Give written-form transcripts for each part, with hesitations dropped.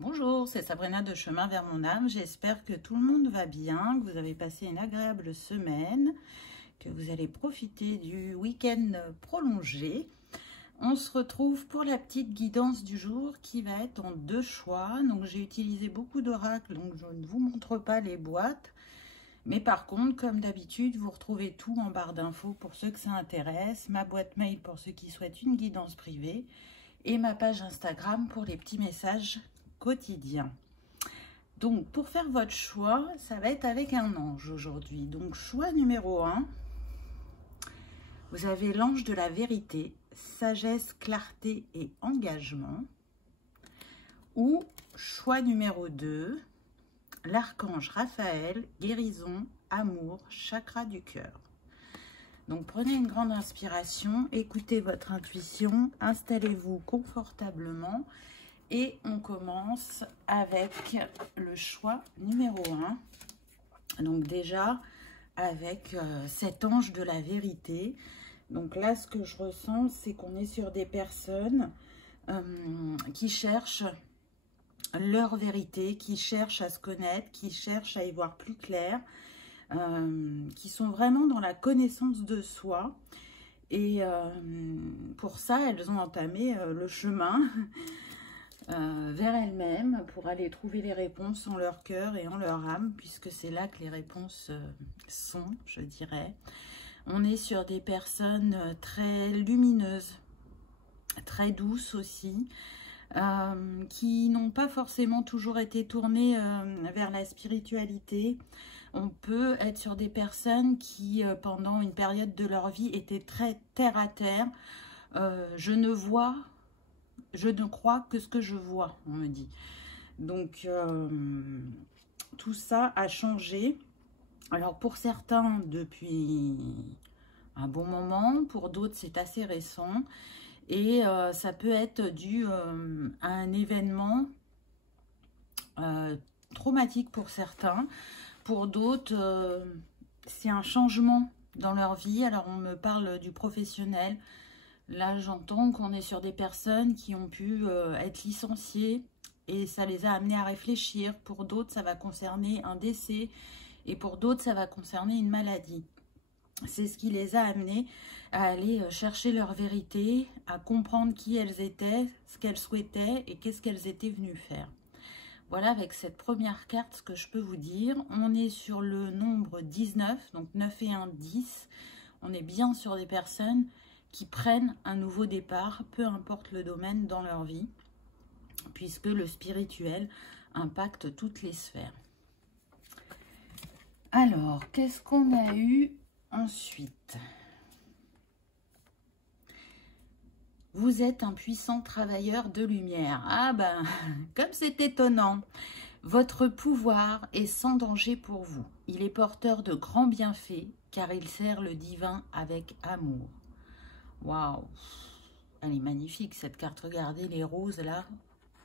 Bonjour, c'est Sabrina de Chemin vers mon âme. J'espère que tout le monde va bien, que vous avez passé une agréable semaine, que vous allez profiter du week-end prolongé. On se retrouve pour la petite guidance du jour qui va être en deux choix. Donc j'ai utilisé beaucoup d'oracles, donc je ne vous montre pas les boîtes. Mais par contre, comme d'habitude, vous retrouvez tout en barre d'infos pour ceux que ça intéresse, ma boîte mail pour ceux qui souhaitent une guidance privée et ma page Instagram pour les petits messages quotidiens. Donc, pour faire votre choix, ça va être avec un ange aujourd'hui. Donc, choix numéro 1, vous avez l'ange de la vérité, sagesse, clarté et engagement. Ou choix numéro 2, l'archange Raphaël, guérison, amour, chakra du cœur. Donc, prenez une grande inspiration, écoutez votre intuition, installez-vous confortablement et on commence avec le choix numéro 1. Donc déjà, avec cet ange de la vérité. Donc là, ce que je ressens, c'est qu'on est sur des personnes qui cherchent leur vérité, qui cherchent à se connaître, qui cherchent à y voir plus clair, qui sont vraiment dans la connaissance de soi. Et pour ça, elles ont entamé le chemin vers elles-mêmes pour aller trouver les réponses en leur cœur et en leur âme, puisque c'est là que les réponses sont, je dirais. On est sur des personnes très lumineuses, très douces aussi, qui n'ont pas forcément toujours été tournées vers la spiritualité. On peut être sur des personnes qui, pendant une période de leur vie, étaient très terre à terre. Je ne crois que ce que je vois, on me dit. Donc, tout ça a changé. Alors, pour certains, depuis un bon moment. Pour d'autres, c'est assez récent. Et ça peut être dû à un événement traumatique pour certains. Pour d'autres, c'est un changement dans leur vie. Alors, on me parle du professionnel. Là, j'entends qu'on est sur des personnes qui ont pu être licenciées et ça les a amenés à réfléchir. Pour d'autres, ça va concerner un décès et pour d'autres, ça va concerner une maladie. C'est ce qui les a amenés à aller chercher leur vérité, à comprendre qui elles étaient, ce qu'elles souhaitaient et qu'est-ce qu'elles étaient venues faire. Voilà, avec cette première carte, ce que je peux vous dire. On est sur le nombre 19, donc 9 et 1, 10. On est bien sur des personnes qui prennent un nouveau départ, peu importe le domaine dans leur vie, puisque le spirituel impacte toutes les sphères. Alors, qu'est-ce qu'on a eu ensuite? Vous êtes un puissant travailleur de lumière. Ah ben, comme c'est étonnant. Votre pouvoir est sans danger pour vous. Il est porteur de grands bienfaits, car il sert le divin avec amour. Waouh, elle est magnifique cette carte. Regardez les roses là,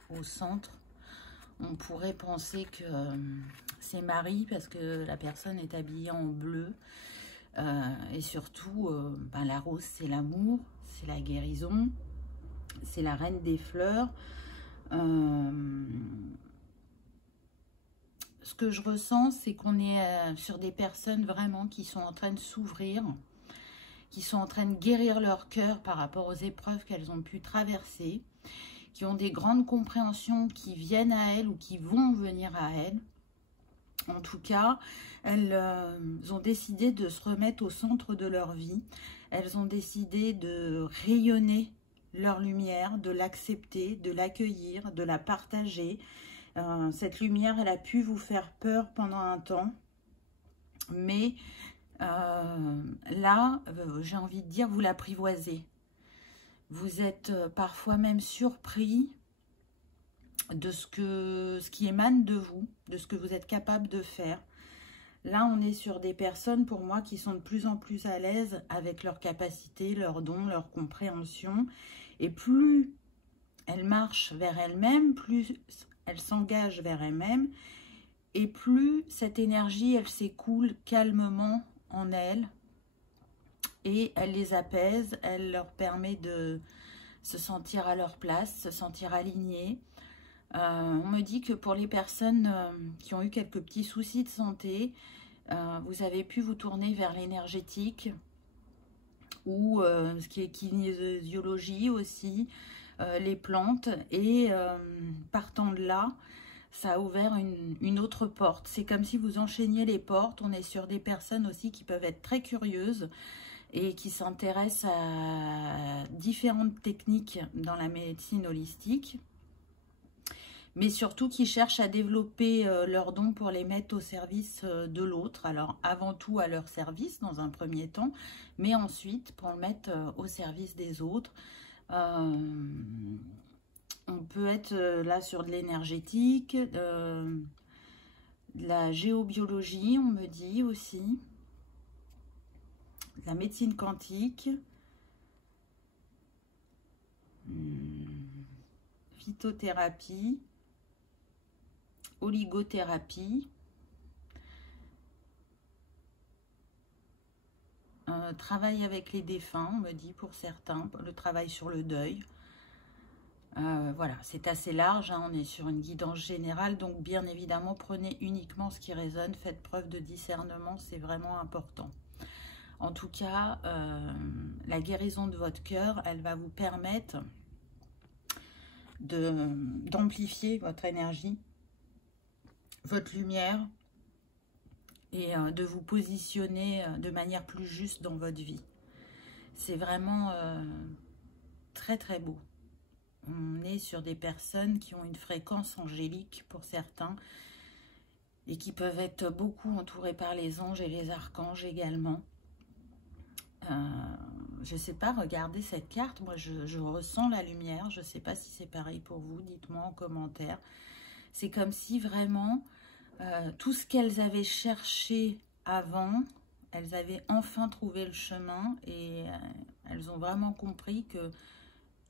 au centre. On pourrait penser que c'est Marie parce que la personne est habillée en bleu. Et surtout, ben, la rose, c'est l'amour, c'est la guérison, c'est la reine des fleurs. Ce que je ressens, c'est qu'on est sur des personnes vraiment qui sont en train de s'ouvrir, qui sont en train de guérir leur cœur par rapport aux épreuves qu'elles ont pu traverser, qui ont des grandes compréhensions qui viennent à elles ou qui vont venir à elles. En tout cas, elles ont décidé de se remettre au centre de leur vie. Elles ont décidé de rayonner leur lumière, de l'accepter, de l'accueillir, de la partager. Cette lumière, elle a pu vous faire peur pendant un temps. Mais là, j'ai envie de dire, vous l'apprivoisez. Vous êtes parfois même surpris de ce qui émane de vous, de ce que vous êtes capable de faire. Là, on est sur des personnes, pour moi, qui sont de plus en plus à l'aise avec leurs capacités, leurs dons, leur compréhension. Et plus elles marchent vers elles-mêmes, plus elles s'engagent vers elles-mêmes, et plus cette énergie, elle s'écoule calmement en elles, et elle les apaise, elle leur permet de se sentir à leur place, se sentir alignés. On me dit que pour les personnes qui ont eu quelques petits soucis de santé, vous avez pu vous tourner vers l'énergétique ou ce qui est kinésiologie aussi, les plantes. Et partant de là, ça a ouvert une autre porte. C'est comme si vous enchaîniez les portes. On est sur des personnes aussi qui peuvent être très curieuses et qui s'intéressent à différentes techniques dans la médecine holistique, mais surtout qui cherchent à développer leurs dons pour les mettre au service de l'autre. Alors avant tout à leur service dans un premier temps, mais ensuite pour le mettre au service des autres. On peut être là sur de l'énergétique, de la géobiologie, on me dit aussi, de la médecine quantique, phytothérapie, oligothérapie, travail avec les défunts, on me dit pour certains, le travail sur le deuil. Voilà, c'est assez large, hein, on est sur une guidance générale, donc bien évidemment, prenez uniquement ce qui résonne, faites preuve de discernement, c'est vraiment important. En tout cas, la guérison de votre cœur, elle va vous permettre d'amplifier votre énergie, votre lumière, et de vous positionner de manière plus juste dans votre vie. C'est vraiment très très beau. On est sur des personnes qui ont une fréquence angélique pour certains et qui peuvent être beaucoup entourées par les anges et les archanges également. Je ne sais pas, regardez cette carte, moi je ressens la lumière, je ne sais pas si c'est pareil pour vous, dites-moi en commentaire. C'est comme si vraiment tout ce qu'elles avaient cherché avant, elles avaient enfin trouvé le chemin et elles ont vraiment compris que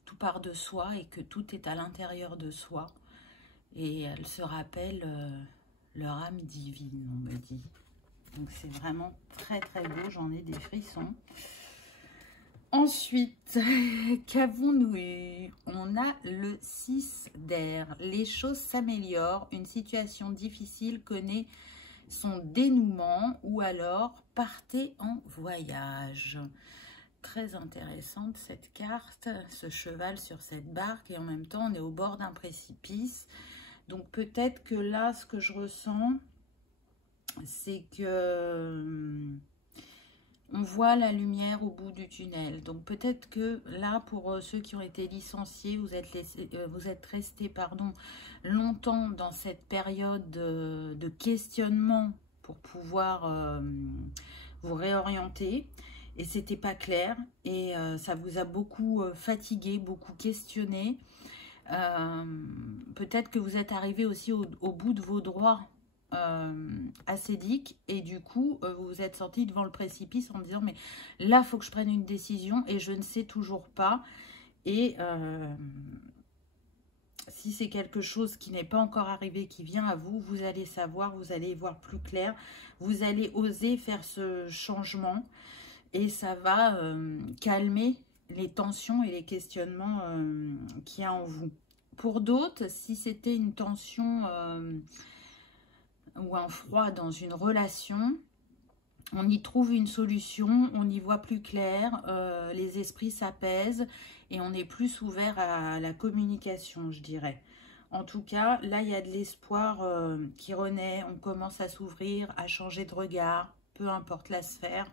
tout part de soi et que tout est à l'intérieur de soi. Et elles se rappellent leur âme divine, on me dit. Donc c'est vraiment très très beau, j'en ai des frissons. Ensuite, qu'avons-nous eu? On a le 6 d'air. Les choses s'améliorent, une situation difficile connaît son dénouement ou alors partez en voyage. Très intéressante cette carte, ce cheval sur cette barque et en même temps on est au bord d'un précipice. Donc peut-être que là ce que je ressens, c'est que on voit la lumière au bout du tunnel. Donc peut-être que là, pour ceux qui ont été licenciés, vous êtes restés longtemps dans cette période de questionnement pour pouvoir vous réorienter. Et c'était pas clair. Et ça vous a beaucoup fatigué, beaucoup questionné. Peut-être que vous êtes arrivé aussi au bout de vos droits acédique et du coup vous vous êtes sorti devant le précipice en disant mais là faut que je prenne une décision et je ne sais toujours pas. Et si c'est quelque chose qui n'est pas encore arrivé, qui vient à vous, vous allez savoir, vous allez y voir plus clair, vous allez oser faire ce changement et ça va calmer les tensions et les questionnements qu'il y a en vous. Pour d'autres, si c'était une tension ou un froid dans une relation, on y trouve une solution, on y voit plus clair, les esprits s'apaisent et on est plus ouvert à la communication, je dirais. En tout cas, là, il y a de l'espoir qui renaît, on commence à s'ouvrir, à changer de regard, peu importe la sphère.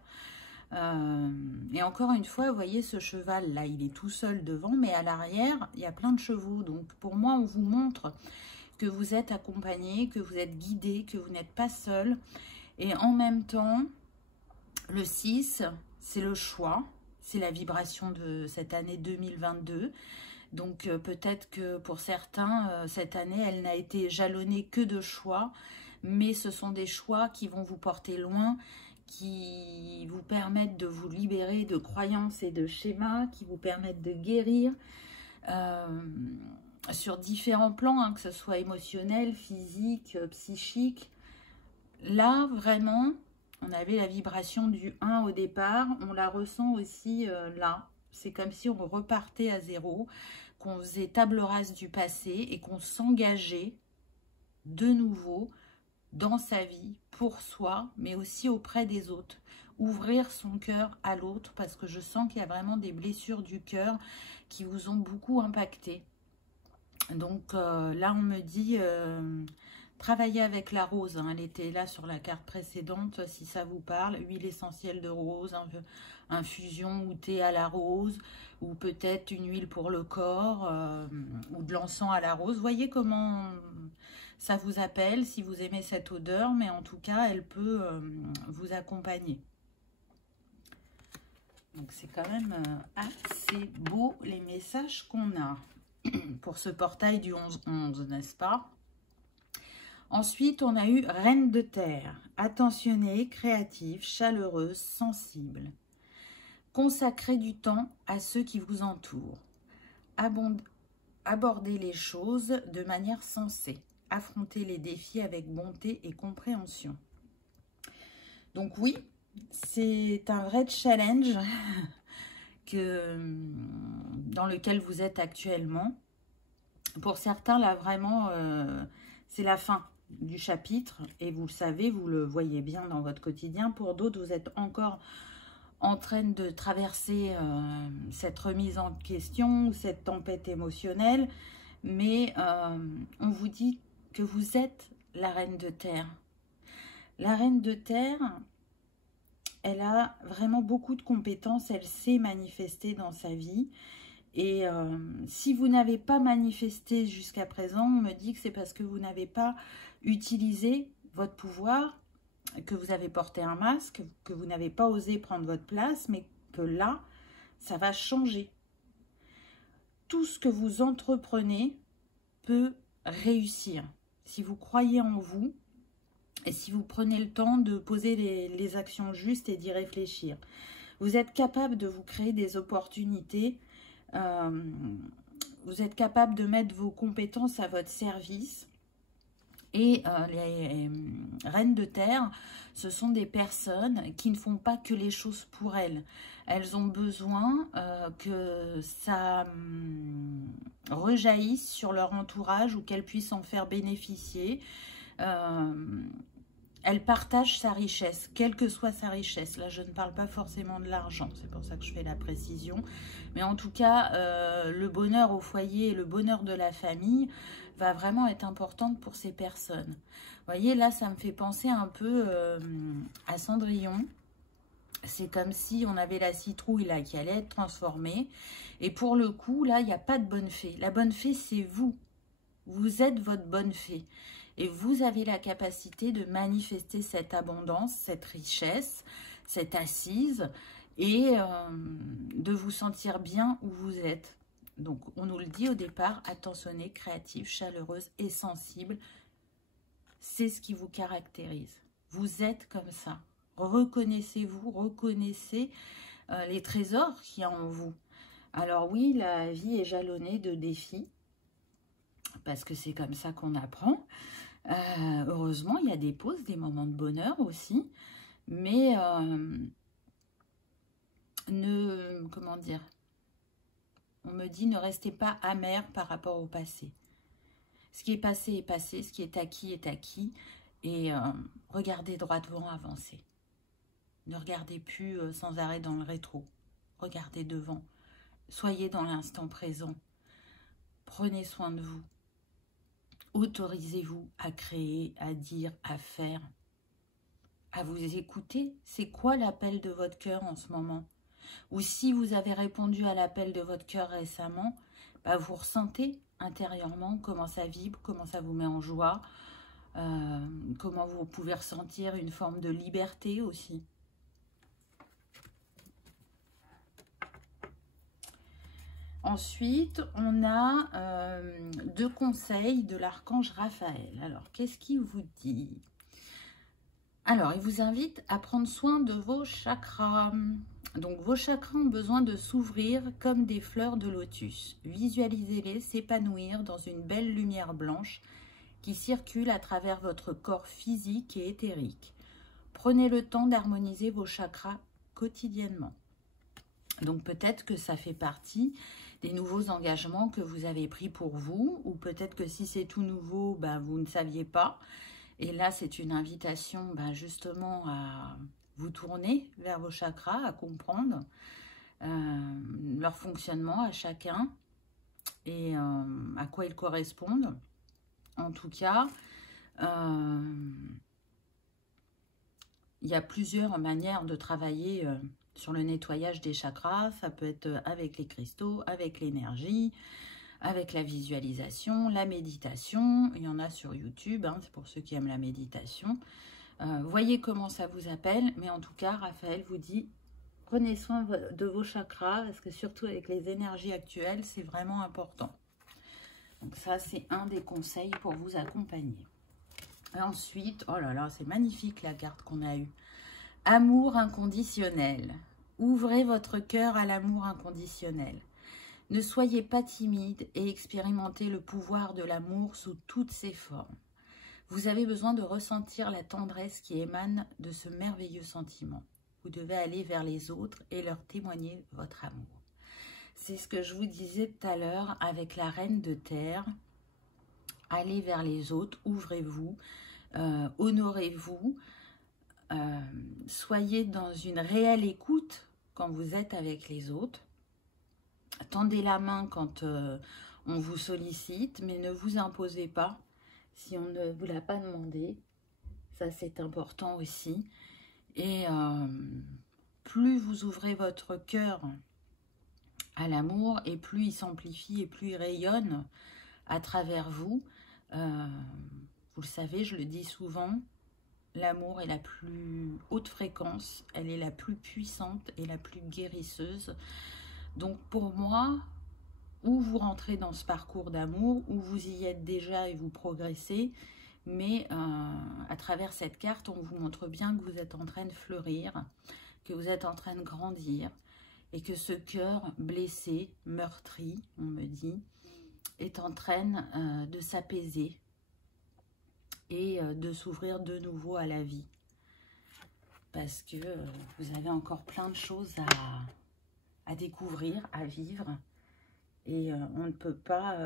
Et encore une fois, vous voyez ce cheval, là, il est tout seul devant, mais à l'arrière, il y a plein de chevaux. Donc, pour moi, on vous montre que vous êtes accompagné, que vous êtes guidé, que vous n'êtes pas seul. Et en même temps, le 6, c'est le choix, c'est la vibration de cette année 2022. Donc peut-être que pour certains, cette année, elle n'a été jalonnée que de choix, mais ce sont des choix qui vont vous porter loin, qui vous permettent de vous libérer de croyances et de schémas, qui vous permettent de guérir, sur différents plans, hein, que ce soit émotionnel, physique, psychique. Là, vraiment, on avait la vibration du 1 au départ, on la ressent aussi là. C'est comme si on repartait à zéro. qu'on faisait table rase du passé et qu'on s'engageait de nouveau dans sa vie, pour soi, mais aussi auprès des autres. Ouvrir son cœur à l'autre, parce que je sens qu'il y a vraiment des blessures du cœur qui vous ont beaucoup impacté. Donc là, on me dit, travailler avec la rose, hein, elle était là sur la carte précédente, si ça vous parle, huile essentielle de rose, infusion ou thé à la rose, ou peut-être une huile pour le corps, ou de l'encens à la rose. Voyez comment ça vous appelle, si vous aimez cette odeur, mais en tout cas, elle peut vous accompagner. Donc, c'est quand même assez beau, les messages qu'on a pour ce portail du 11-11, n'est-ce pas? Ensuite, on a eu Reine de Terre, attentionnée, créative, chaleureuse, sensible. Consacrez du temps à ceux qui vous entourent. Abordez les choses de manière sensée. Affrontez les défis avec bonté et compréhension. Donc oui, c'est un vrai challenge dans lequel vous êtes actuellement. Pour certains, là, vraiment, c'est la fin du chapitre. Et vous le savez, vous le voyez bien dans votre quotidien. Pour d'autres, vous êtes encore en train de traverser cette remise en question, cette tempête émotionnelle. Mais on vous dit que vous êtes la Reine de Terre. La Reine de Terre, elle a vraiment beaucoup de compétences, elle sait manifester dans sa vie. Et si vous n'avez pas manifesté jusqu'à présent, on me dit que c'est parce que vous n'avez pas utilisé votre pouvoir, que vous avez porté un masque, que vous n'avez pas osé prendre votre place, mais que là, ça va changer. Tout ce que vous entreprenez peut réussir. Si vous croyez en vous, et si vous prenez le temps de poser les actions justes et d'y réfléchir, vous êtes capable de vous créer des opportunités, vous êtes capable de mettre vos compétences à votre service. Et les Reines de Terre, ce sont des personnes qui ne font pas que les choses pour elles. Elles ont besoin que ça rejaillisse sur leur entourage ou qu'elles puissent en faire bénéficier. Elle partage sa richesse, quelle que soit sa richesse. Là, je ne parle pas forcément de l'argent, c'est pour ça que je fais la précision. Mais en tout cas, le bonheur au foyer et le bonheur de la famille va vraiment être importante pour ces personnes. Vous voyez, là, ça me fait penser un peu à Cendrillon. C'est comme si on avait la citrouille là qui allait être transformée. Et pour le coup, là, il n'y a pas de bonne fée. La bonne fée, c'est vous. Vous êtes votre bonne fée. Et vous avez la capacité de manifester cette abondance, cette richesse, cette assise et de vous sentir bien où vous êtes. Donc, on nous le dit au départ, attentionnée, créative, chaleureuse et sensible. C'est ce qui vous caractérise. Vous êtes comme ça. Reconnaissez-vous, reconnaissez les trésors qu'il y a en vous. Alors oui, la vie est jalonnée de défis, parce que c'est comme ça qu'on apprend. Heureusement, il y a des pauses, des moments de bonheur aussi, mais comment dire, on me dit ne restez pas amer par rapport au passé. Ce qui est passé, ce qui est acquis, et regardez droit devant, avancez. Ne regardez plus sans arrêt dans le rétro, regardez devant, soyez dans l'instant présent, prenez soin de vous. Autorisez-vous à créer, à dire, à faire, à vous écouter. C'est quoi l'appel de votre cœur en ce moment? Ou si vous avez répondu à l'appel de votre cœur récemment, bah vous ressentez intérieurement comment ça vibre, comment ça vous met en joie, comment vous pouvez ressentir une forme de liberté aussi. Ensuite, on a 2 conseils de l'archange Raphaël. Alors, qu'est-ce qu'il vous dit? Alors, il vous invite à prendre soin de vos chakras. Donc, vos chakras ont besoin de s'ouvrir comme des fleurs de lotus. Visualisez-les s'épanouir dans une belle lumière blanche qui circule à travers votre corps physique et éthérique. Prenez le temps d'harmoniser vos chakras quotidiennement. Donc peut-être que ça fait partie des nouveaux engagements que vous avez pris pour vous, ou peut-être que si c'est tout nouveau, ben, vous ne saviez pas. Et là, c'est une invitation justement à vous tourner vers vos chakras, à comprendre leur fonctionnement à chacun et à quoi ils correspondent. En tout cas, il y a plusieurs manières de travailler sur le nettoyage des chakras. Ça peut être avec les cristaux, avec l'énergie, avec la visualisation, la méditation. Il y en a sur YouTube, hein, c'est pour ceux qui aiment la méditation. Voyez comment ça vous appelle. Mais en tout cas, Raphaël vous dit, prenez soin de vos chakras, parce que surtout avec les énergies actuelles, c'est vraiment important. Donc ça, c'est un des conseils pour vous accompagner. Et ensuite, oh là là, c'est magnifique la carte qu'on a eue. Amour inconditionnel. Ouvrez votre cœur à l'amour inconditionnel. Ne soyez pas timide et expérimentez le pouvoir de l'amour sous toutes ses formes. Vous avez besoin de ressentir la tendresse qui émane de ce merveilleux sentiment. Vous devez aller vers les autres et leur témoigner votre amour. C'est ce que je vous disais tout à l'heure avec la reine de terre. Allez vers les autres, ouvrez-vous, honorez-vous, soyez dans une réelle écoute quand vous êtes avec les autres. Tendez la main quand on vous sollicite, mais ne vous imposez pas si on ne vous l'a pas demandé. Ça, c'est important aussi. Et plus vous ouvrez votre cœur à l'amour, et plus il s'amplifie et plus il rayonne à travers vous. Vous le savez, je le dis souvent, l'amour est la plus haute fréquence, elle est la plus puissante et la plus guérisseuse. Donc pour moi, ou vous rentrez dans ce parcours d'amour, ou vous y êtes déjà et vous progressez, mais à travers cette carte, on vous montre bien que vous êtes en train de fleurir, que vous êtes en train de grandir, et que ce cœur blessé, meurtri, on me dit, est en train de s'apaiser et de s'ouvrir de nouveau à la vie. Parce que vous avez encore plein de choses à découvrir, à vivre. Et on ne peut pas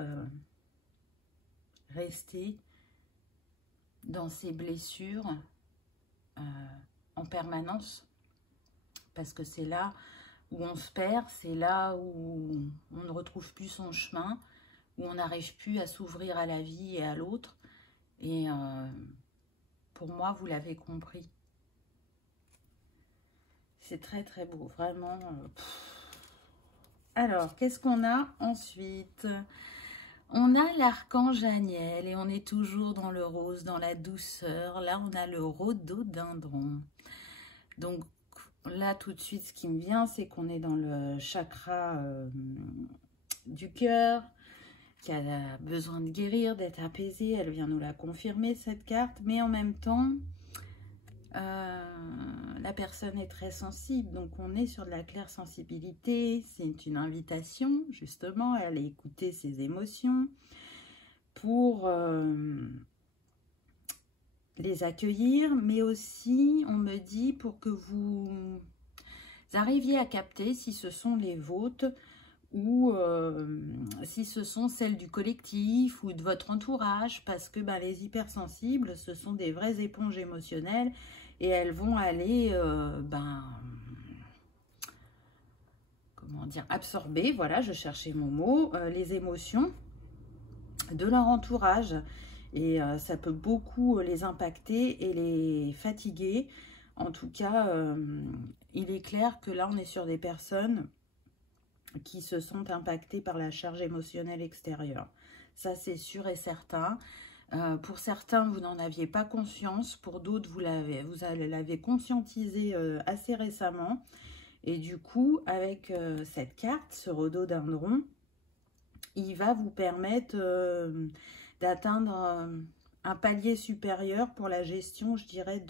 rester dans ces blessures en permanence. Parce que c'est là où on se perd, c'est là où on ne retrouve plus son chemin, où on n'arrive plus à s'ouvrir à la vie et à l'autre. Et pour moi, vous l'avez compris. C'est très très beau, vraiment. Alors, qu'est-ce qu'on a ensuite? On a l'archange Aniel et on est toujours dans le rose, dans la douceur. Là, on a le rhododendron. Donc, là, tout de suite, ce qui me vient, c'est qu'on est dans le chakra du cœur, qui a besoin de guérir, d'être apaisée. Elle vient nous la confirmer, cette carte. Mais en même temps, la personne est très sensible. Donc, on est sur de la claire sensibilité. C'est une invitation, justement, à aller écouter ses émotions pour les accueillir. Mais aussi, on me dit, pour que vous arriviez à capter si ce sont les vôtres ou si ce sont celles du collectif ou de votre entourage, parce que les hypersensibles, ce sont des vraies éponges émotionnelles et elles vont aller, comment dire, absorber, voilà, je cherchais mon mot, les émotions de leur entourage. Et ça peut beaucoup les impacter et les fatiguer. En tout cas, il est clair que là, on est sur des personnes qui se sont impactés par la charge émotionnelle extérieure. Ça, c'est sûr et certain. Pour certains, vous n'en aviez pas conscience. Pour d'autres, vous l'avez conscientisé assez récemment. Et du coup, avec cette carte, ce rhododendron, il va vous permettre d'atteindre un palier supérieur pour la gestion, je dirais,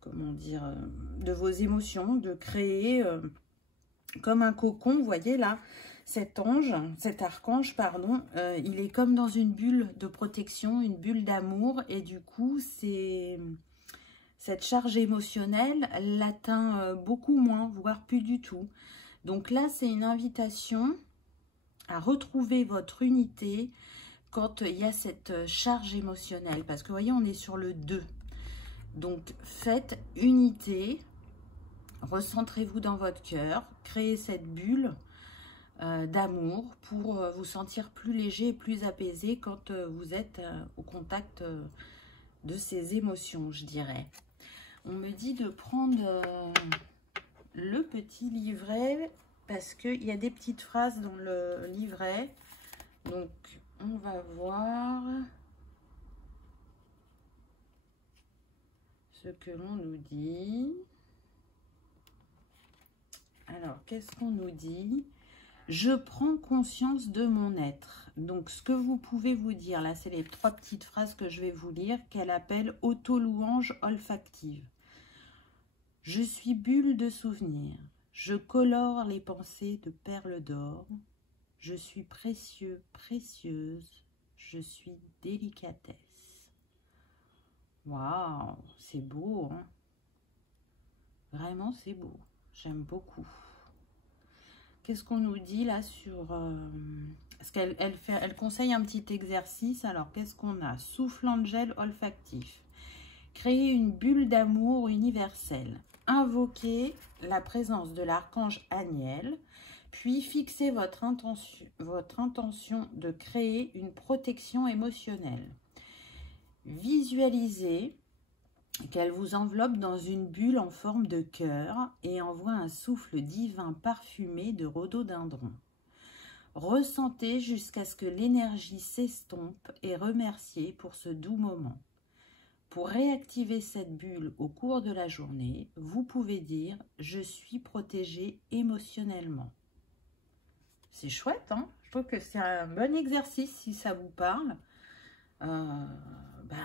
comment dire, de vos émotions, de créer comme un cocon. Vous voyez là, cet archange, pardon, il est comme dans une bulle de protection, une bulle d'amour, et du coup, c'est cette charge émotionnelle l'atteint beaucoup moins, voire plus du tout. Donc là, c'est une invitation à retrouver votre unité quand il y a cette charge émotionnelle. Parce que vous voyez, on est sur le 2. Donc, faites unité, recentrez-vous dans votre cœur, créez cette bulle d'amour pour vous sentir plus léger et plus apaisé quand vous êtes au contact de ces émotions, je dirais. On me dit de prendre le petit livret parce qu'il y a des petites phrases dans le livret. Donc, on va voir ce que l'on nous dit. Alors, qu'est-ce qu'on nous dit? Je prends conscience de mon être. Donc, ce que vous pouvez vous dire, là, c'est les 3 petites phrases que je vais vous lire, qu'elle appelle auto-louange olfactive. Je suis bulle de souvenirs. Je colore les pensées de perles d'or. Je suis précieux, précieuse. Je suis délicatesse. Waouh, c'est beau, hein? Vraiment, c'est beau. J'aime beaucoup. Qu'est-ce qu'on nous dit là sur... parce qu'elle conseille un petit exercice. Alors, qu'est-ce qu'on a? Soufflant de gel olfactif. Créer une bulle d'amour universelle. Invoquez la présence de l'archange Aniel. Puis, fixez votre intention de créer une protection émotionnelle. Visualisez qu'elle vous enveloppe dans une bulle en forme de cœur et envoie un souffle divin parfumé de rhododendron. Ressentez jusqu'à ce que l'énergie s'estompe et remerciez pour ce doux moment. Pour réactiver cette bulle au cours de la journée, vous pouvez dire « Je suis protégée émotionnellement ». C'est chouette, hein? Je trouve que c'est un bon exercice si ça vous parle.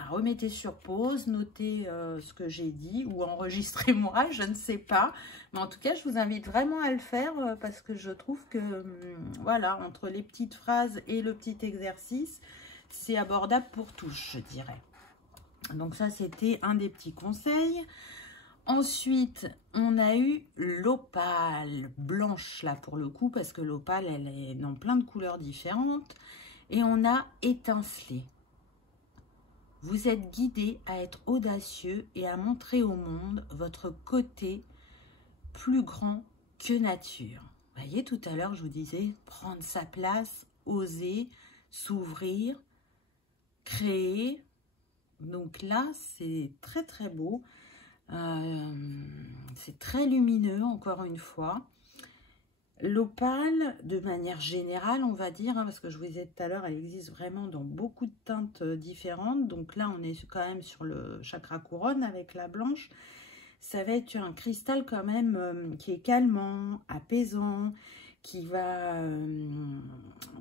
Remettez sur pause, notez ce que j'ai dit ou enregistrez-moi, je ne sais pas. Mais en tout cas, je vous invite vraiment à le faire parce que je trouve que, voilà, entre les petites phrases et le petit exercice, c'est abordable pour tous, je dirais. Donc ça, c'était un des petits conseils. Ensuite, on a eu l'opale blanche, là, pour le coup, parce que l'opale, elle est dans plein de couleurs différentes. Et on a étincelé. Vous êtes guidé à être audacieux et à montrer au monde votre côté plus grand que nature. Vous voyez, tout à l'heure, je vous disais, prendre sa place, oser, s'ouvrir, créer. Donc là, c'est très, très beau. C'est très lumineux, encore une fois. L'opale, de manière générale, on va dire, hein, parce que je vous disais tout à l'heure, elle existe vraiment dans beaucoup de teintes différentes. Donc là, on est quand même sur le chakra couronne avec la blanche. Ça va être un cristal quand même qui est calmant, apaisant, qui va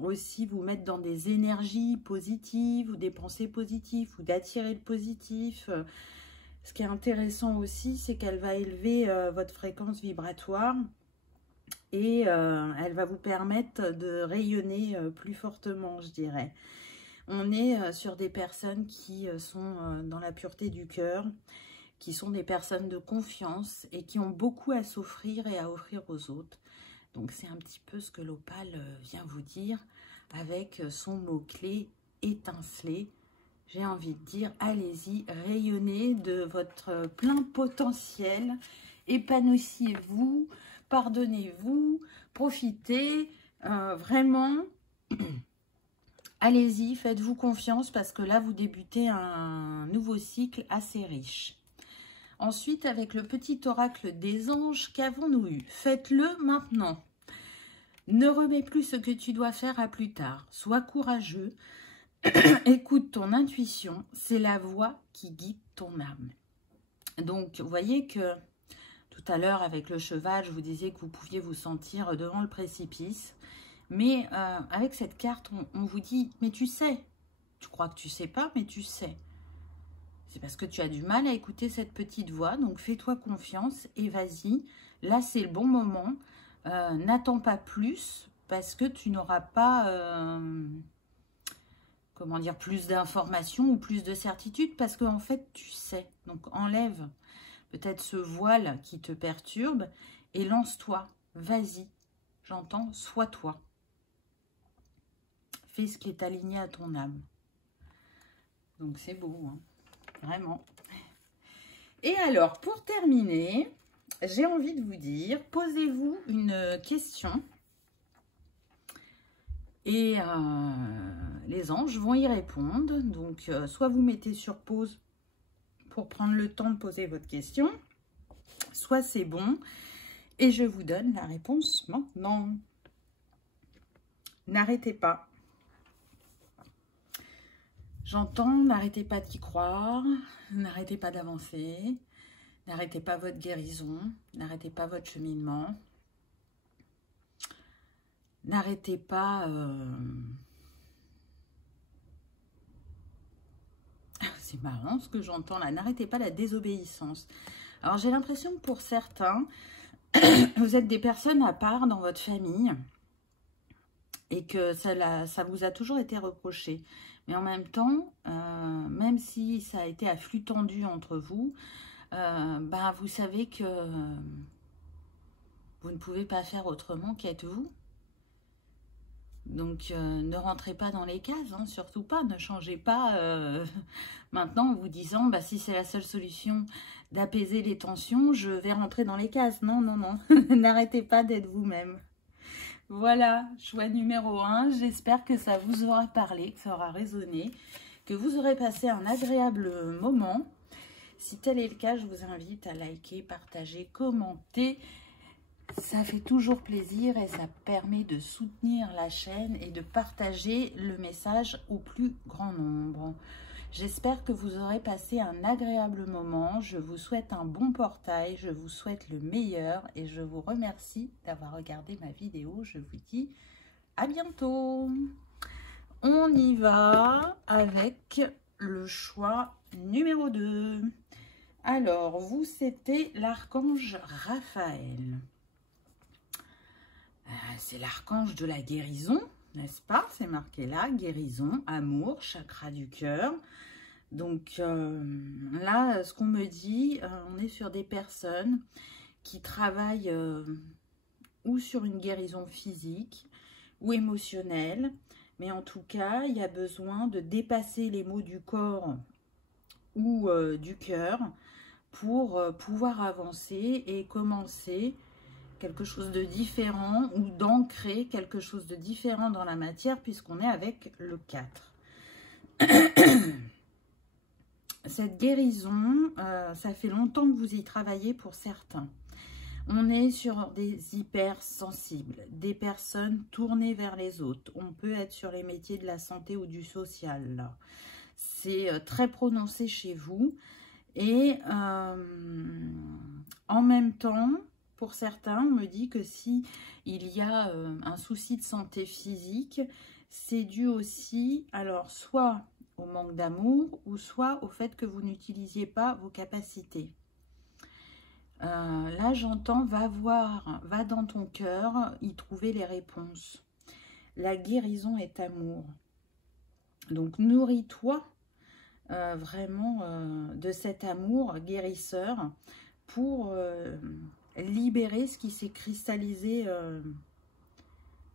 aussi vous mettre dans des énergies positives ou des pensées positives ou d'attirer le positif. Ce qui est intéressant aussi, c'est qu'elle va élever votre fréquence vibratoire. Et elle va vous permettre de rayonner plus fortement, je dirais. On est sur des personnes qui sont dans la pureté du cœur, qui sont des personnes de confiance et qui ont beaucoup à s'offrir et à offrir aux autres. Donc, c'est un petit peu ce que l'opale vient vous dire avec son mot-clé étinceler. J'ai envie de dire, allez-y, rayonnez de votre plein potentiel, épanouissez-vous, pardonnez-vous, profitez, vraiment, allez-y, faites-vous confiance parce que là, vous débutez un nouveau cycle assez riche. Ensuite, avec le petit oracle des anges, qu'avons-nous eu? Faites-le maintenant. Ne remets plus ce que tu dois faire à plus tard. Sois courageux. Écoute ton intuition. C'est la voix qui guide ton âme. Donc, vous voyez que tout à l'heure, avec le cheval, je vous disais que vous pouviez vous sentir devant le précipice. Mais avec cette carte, on vous dit, mais tu sais. Tu crois que tu sais pas, mais tu sais. C'est parce que tu as du mal à écouter cette petite voix. Donc, fais-toi confiance et vas-y. Là, c'est le bon moment. N'attends pas plus parce que tu n'auras pas... comment dire, plus d'informations ou plus de certitude parce qu'en fait, tu sais. Donc, enlève peut-être ce voile qui te perturbe et lance-toi. Vas-y, j'entends, sois toi. Fais ce qui est aligné à ton âme. Donc, c'est beau, hein, vraiment. Et alors, pour terminer, j'ai envie de vous dire, posez-vous une question et les anges vont y répondre. Donc, soit vous mettez sur pause pour prendre le temps de poser votre question, soit c'est bon et je vous donne la réponse maintenant. N'arrêtez pas. J'entends, n'arrêtez pas d'y croire, n'arrêtez pas d'avancer, n'arrêtez pas votre guérison, n'arrêtez pas votre cheminement, n'arrêtez pas... C'est marrant ce que j'entends là, n'arrêtez pas la désobéissance. Alors j'ai l'impression que pour certains, vous êtes des personnes à part dans votre famille et que ça vous a toujours été reproché. Mais en même temps, même si ça a été à flux tendu entre vous, vous savez que vous ne pouvez pas faire autrement qu'être vous. Donc, ne rentrez pas dans les cases, hein, surtout pas. Ne changez pas maintenant en vous disant, si c'est la seule solution d'apaiser les tensions, je vais rentrer dans les cases. Non, non, non. N'arrêtez pas d'être vous-même. Voilà, choix numéro 1. J'espère que ça vous aura parlé, que ça aura résonné, que vous aurez passé un agréable moment. Si tel est le cas, je vous invite à liker, partager, commenter. Ça fait toujours plaisir et ça permet de soutenir la chaîne et de partager le message au plus grand nombre. J'espère que vous aurez passé un agréable moment. Je vous souhaite un bon portail, je vous souhaite le meilleur et je vous remercie d'avoir regardé ma vidéo. Je vous dis à bientôt. On y va avec le choix numéro 2. Alors, vous, c'était l'archange Raphaël. C'est l'archange de la guérison, n'est-ce pas? C'est marqué là, guérison, amour, chakra du cœur. Donc là, ce qu'on me dit, on est sur des personnes qui travaillent ou sur une guérison physique ou émotionnelle. Mais en tout cas, il y a besoin de dépasser les maux du corps ou du cœur pour pouvoir avancer et commencer quelque chose de différent ou d'ancrer quelque chose de différent dans la matière puisqu'on est avec le 4. Cette guérison, ça fait longtemps que vous y travaillez pour certains. On est sur des hypersensibles, des personnes tournées vers les autres. On peut être sur les métiers de la santé ou du social, là. C'est très prononcé chez vous. Et en même temps, pour certains, on me dit que si il y a un souci de santé physique, c'est dû aussi, alors, soit au manque d'amour ou soit au fait que vous n'utilisiez pas vos capacités. Là, j'entends, va dans ton cœur, y trouver les réponses. La guérison est amour. Donc, nourris-toi vraiment de cet amour guérisseur pour libérer ce qui s'est cristallisé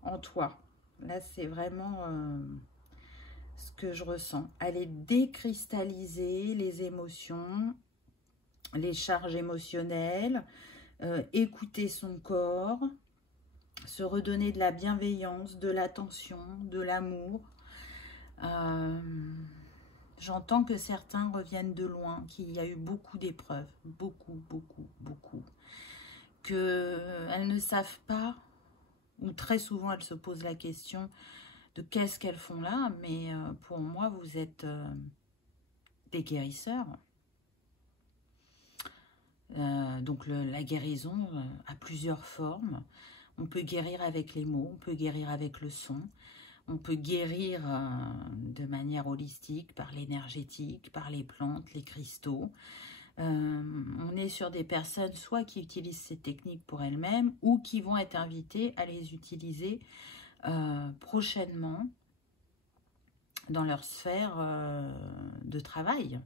en toi. Là, c'est vraiment ce que je ressens. Aller décristalliser les émotions, les charges émotionnelles, écouter son corps, se redonner de la bienveillance, de l'attention, de l'amour. J'entends que certains reviennent de loin, qu'il y a eu beaucoup d'épreuves, beaucoup, beaucoup. Qu'elles ne savent pas, ou très souvent elles se posent la question de qu'est-ce qu'elles font là, mais pour moi, vous êtes des guérisseurs. Donc la guérison a plusieurs formes. On peut guérir avec les mots, on peut guérir avec le son, on peut guérir de manière holistique, par l'énergétique, par les plantes, les cristaux. On est sur des personnes soit qui utilisent ces techniques pour elles-mêmes ou qui vont être invitées à les utiliser prochainement dans leur sphère de travail.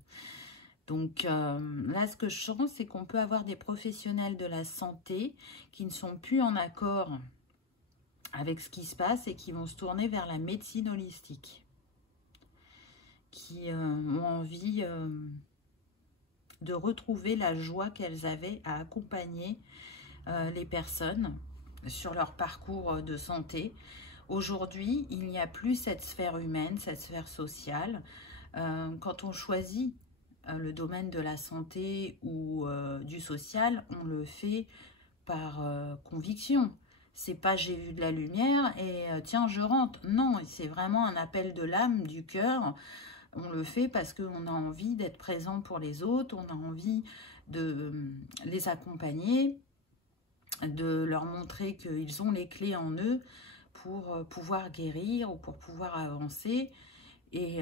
Donc là, ce que je sens, c'est qu'on peut avoir des professionnels de la santé qui ne sont plus en accord avec ce qui se passe et qui vont se tourner vers la médecine holistique, qui ont envie de retrouver la joie qu'elles avaient à accompagner les personnes sur leur parcours de santé. Aujourd'hui, il n'y a plus cette sphère humaine, cette sphère sociale. Quand on choisit le domaine de la santé ou du social, on le fait par conviction. C'est pas j'ai vu de la lumière et tiens je rentre. Non, c'est vraiment un appel de l'âme, du cœur. On le fait parce qu'on a envie d'être présent pour les autres, on a envie de les accompagner, de leur montrer qu'ils ont les clés en eux pour pouvoir guérir ou pour pouvoir avancer. Et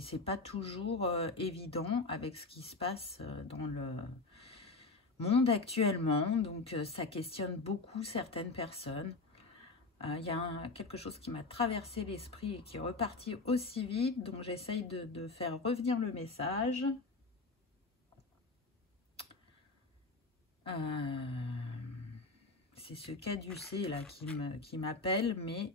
c'est pas toujours évident avec ce qui se passe dans le monde actuellement. Donc ça questionne beaucoup certaines personnes. Il y a quelque chose qui m'a traversé l'esprit et qui est reparti aussi vite. Donc j'essaye de faire revenir le message. C'est ce caducé là qui m'appelle, mais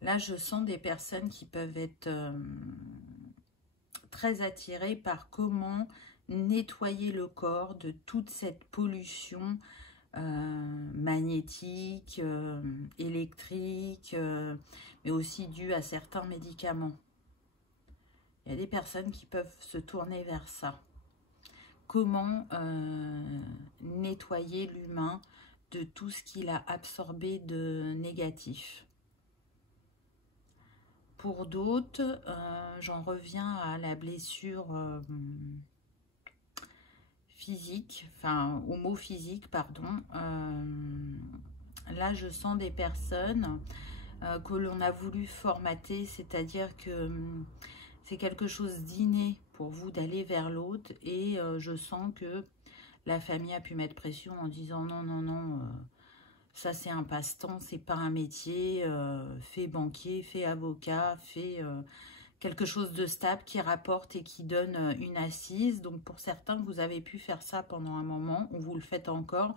là je sens des personnes qui peuvent être très attirées par comment nettoyer le corps de toute cette pollution magnétique, électrique, mais aussi due à certains médicaments. Il y a des personnes qui peuvent se tourner vers ça. Comment nettoyer l'humain de tout ce qu'il a absorbé de négatif. Pour d'autres, j'en reviens à la blessure physique, enfin au mot physique, pardon. Là, je sens des personnes que l'on a voulu formater, c'est-à-dire que c'est quelque chose d'inné pour vous d'aller vers l'autre et je sens que la famille a pu mettre pression en disant non, non, non, ça c'est un passe-temps, c'est pas un métier, fais banquier, fais avocat, fais quelque chose de stable qui rapporte et qui donne une assise. Donc pour certains, vous avez pu faire ça pendant un moment, ou vous le faites encore,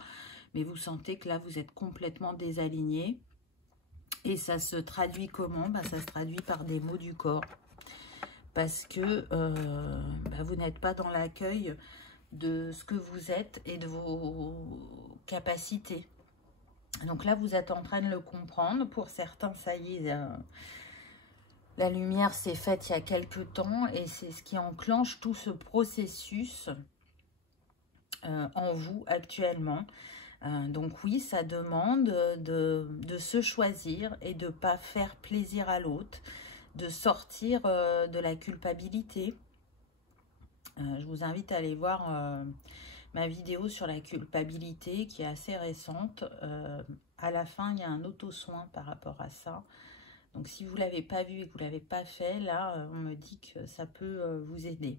mais vous sentez que là vous êtes complètement désaligné. Et ça se traduit comment? Ça se traduit par des maux du corps. Parce que vous n'êtes pas dans l'accueil de ce que vous êtes et de vos capacités. Donc là, vous êtes en train de le comprendre. Pour certains, ça y est, la lumière s'est faite il y a quelques temps et c'est ce qui enclenche tout ce processus en vous actuellement. Donc oui, ça demande de se choisir et de ne pas faire plaisir à l'autre, de sortir de la culpabilité. Je vous invite à aller voir ma vidéo sur la culpabilité qui est assez récente. À la fin, il y a un auto-soin par rapport à ça. Donc si vous ne l'avez pas vu et que vous ne l'avez pas fait, là, on me dit que ça peut vous aider.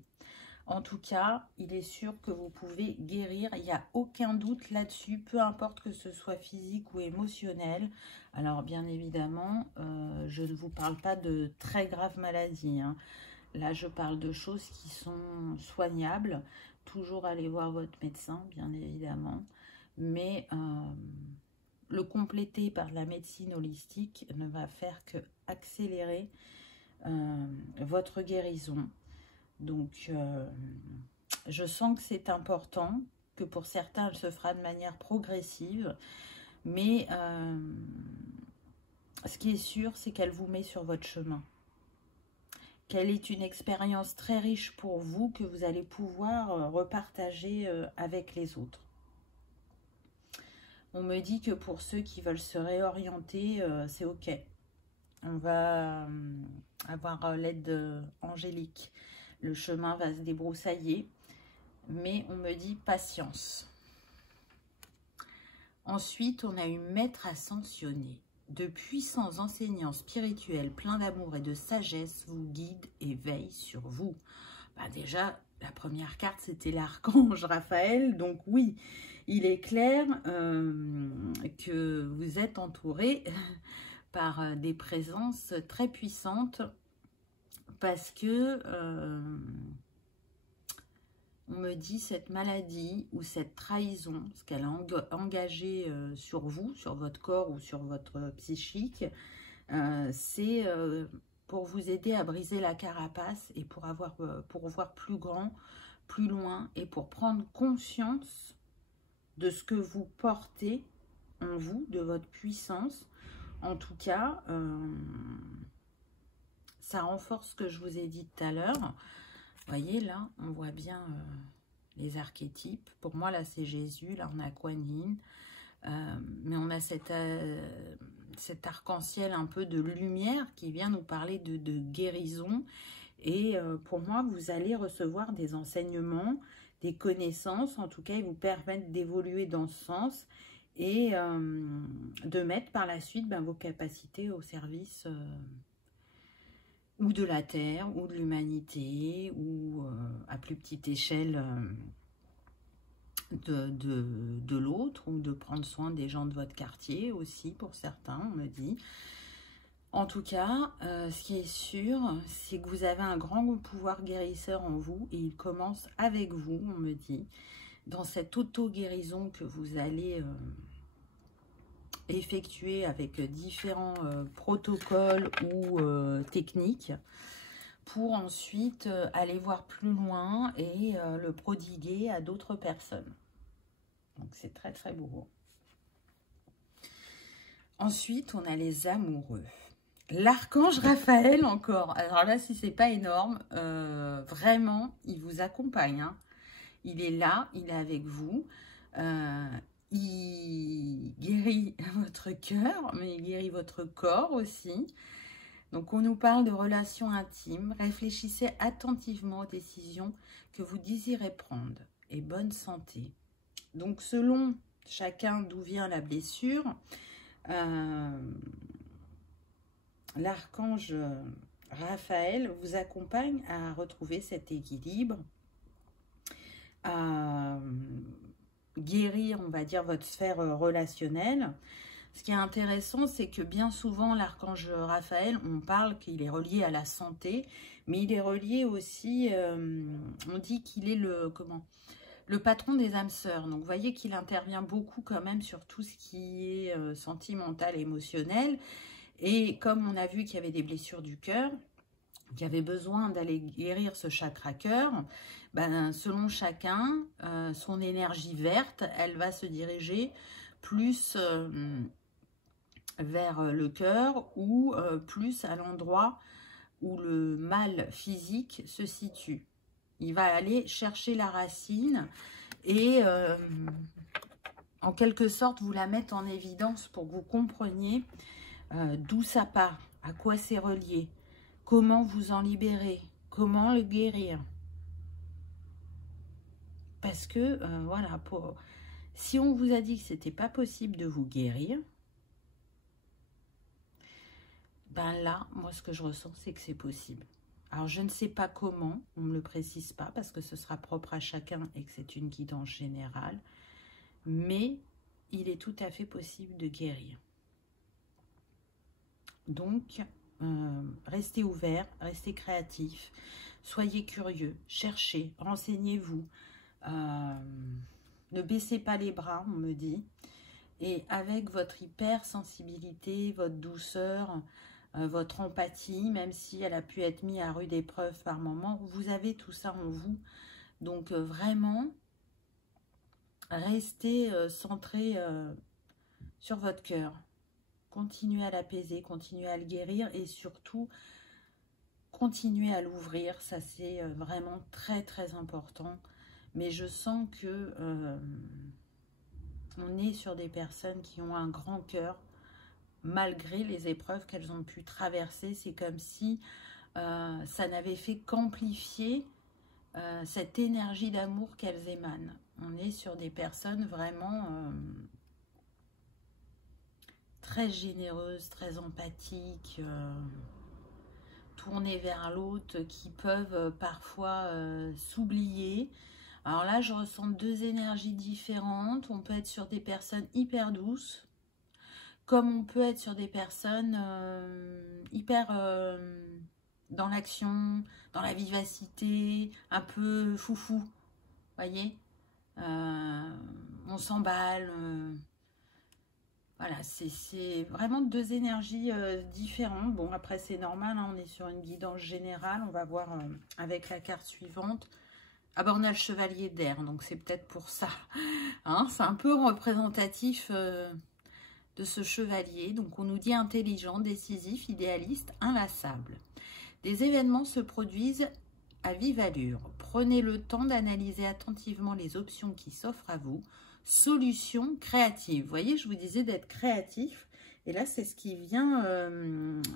En tout cas, il est sûr que vous pouvez guérir. Il n'y a aucun doute là-dessus, peu importe que ce soit physique ou émotionnel. Alors, bien évidemment, je ne vous parle pas de très graves maladies, hein. Là, je parle de choses qui sont soignables. Toujours aller voir votre médecin, bien évidemment. Mais le compléter par la médecine holistique ne va faire que accélérer votre guérison. Donc, je sens que c'est important, que pour certains, elle se fera de manière progressive. Mais ce qui est sûr, c'est qu'elle vous met sur votre chemin. Qu'elle est une expérience très riche pour vous, que vous allez pouvoir repartager avec les autres. On me dit que pour ceux qui veulent se réorienter, c'est OK. On va avoir l'aide angélique. Le chemin va se débroussailler, mais on me dit patience. Ensuite, on a eu maître ascensionné. De puissants enseignants spirituels pleins d'amour et de sagesse vous guident et veillent sur vous. Déjà, la première carte, c'était l'archange Raphaël. Donc oui, il est clair que vous êtes entouré par des présences très puissantes parce que on me dit cette maladie ou cette trahison, ce qu'elle a engagé sur vous, sur votre corps ou sur votre psychique, c'est pour vous aider à briser la carapace et pour voir plus grand, plus loin et pour prendre conscience de ce que vous portez en vous, de votre puissance. En tout cas, ça renforce ce que je vous ai dit tout à l'heure. Vous voyez, là, on voit bien les archétypes. Pour moi, là, c'est Jésus. Là, on a Kuan Yin. Mais on a cet arc-en-ciel un peu de lumière qui vient nous parler de guérison. Et pour moi, vous allez recevoir des enseignements, des connaissances. En tout cas, ils vous permettent d'évoluer dans ce sens et de mettre par la suite vos capacités au service ou de la Terre, ou de l'humanité, ou à plus petite échelle de l'autre, ou de prendre soin des gens de votre quartier aussi, pour certains, on me dit. En tout cas, ce qui est sûr, c'est que vous avez un grand pouvoir guérisseur en vous, et il commence avec vous, on me dit, dans cette auto-guérison que vous allez effectuer avec différents protocoles ou techniques, pour ensuite aller voir plus loin et le prodiguer à d'autres personnes. Donc c'est très très beau. Ensuite, on a les amoureux. L'archange Raphaël encore. Alors là, si c'est pas énorme, vraiment, il vous accompagne. Hein. Il est là, il est avec vous. Il guérit votre cœur, mais il guérit votre corps aussi. Donc, on nous parle de relations intimes. Réfléchissez attentivement aux décisions que vous désirez prendre. Et bonne santé. Donc, selon chacun d'où vient la blessure, l'archange Raphaël vous accompagne à retrouver cet équilibre, à guérir, on va dire, votre sphère relationnelle. Ce qui est intéressant, c'est que bien souvent, l'archange Raphaël, on parle qu'il est relié à la santé, mais il est relié aussi, on dit qu'il est le patron des âmes sœurs. Donc, vous voyez qu'il intervient beaucoup quand même sur tout ce qui est sentimental, émotionnel. Et comme on a vu qu'il y avait des blessures du cœur, qu'il y avait besoin d'aller guérir ce chakra cœur, selon chacun, son énergie verte, elle va se diriger plus vers le cœur ou plus à l'endroit où le mal physique se situe. Il va aller chercher la racine et en quelque sorte vous la mettre en évidence pour que vous compreniez d'où ça part, à quoi c'est relié, comment vous en libérer, comment le guérir. Parce que, voilà, si on vous a dit que c'était pas possible de vous guérir, là, moi, ce que je ressens, c'est que c'est possible. Alors, je ne sais pas comment, on ne me le précise pas, parce que ce sera propre à chacun et que c'est une guidance générale, mais il est tout à fait possible de guérir. Donc, restez ouverts, restez créatifs, soyez curieux, cherchez, renseignez-vous, ne baissez pas les bras, on me dit, et avec votre hypersensibilité, votre douceur, votre empathie, même si elle a pu être mise à rude épreuve par moment, vous avez tout ça en vous. Donc vraiment, restez centré sur votre cœur. Continuez à l'apaiser, continuez à le guérir et surtout, continuez à l'ouvrir. Ça, c'est vraiment très, très important. Mais je sens que on est sur des personnes qui ont un grand cœur, malgré les épreuves qu'elles ont pu traverser. C'est comme si ça n'avait fait qu'amplifier cette énergie d'amour qu'elles émanent. On est sur des personnes vraiment très généreuses, très empathiques, tourner vers l'autre, qui peuvent parfois s'oublier. Alors là, je ressens deux énergies différentes. On peut être sur des personnes hyper douces, comme on peut être sur des personnes hyper dans l'action, dans la vivacité, un peu foufou, voyez, on s'emballe. Voilà, c'est vraiment deux énergies différentes. Bon, après, c'est normal, hein, on est sur une guidance générale. On va voir avec la carte suivante. Ah ben, on a le chevalier d'air, donc c'est peut-être pour ça. Hein, c'est un peu représentatif de ce chevalier. Donc, on nous dit intelligent, décisif, idéaliste, inlassable. Des événements se produisent à vive allure. Prenez le temps d'analyser attentivement les options qui s'offrent à vous. Solution créative. Vous voyez, je vous disais d'être créatif. Et là, c'est ce qui vient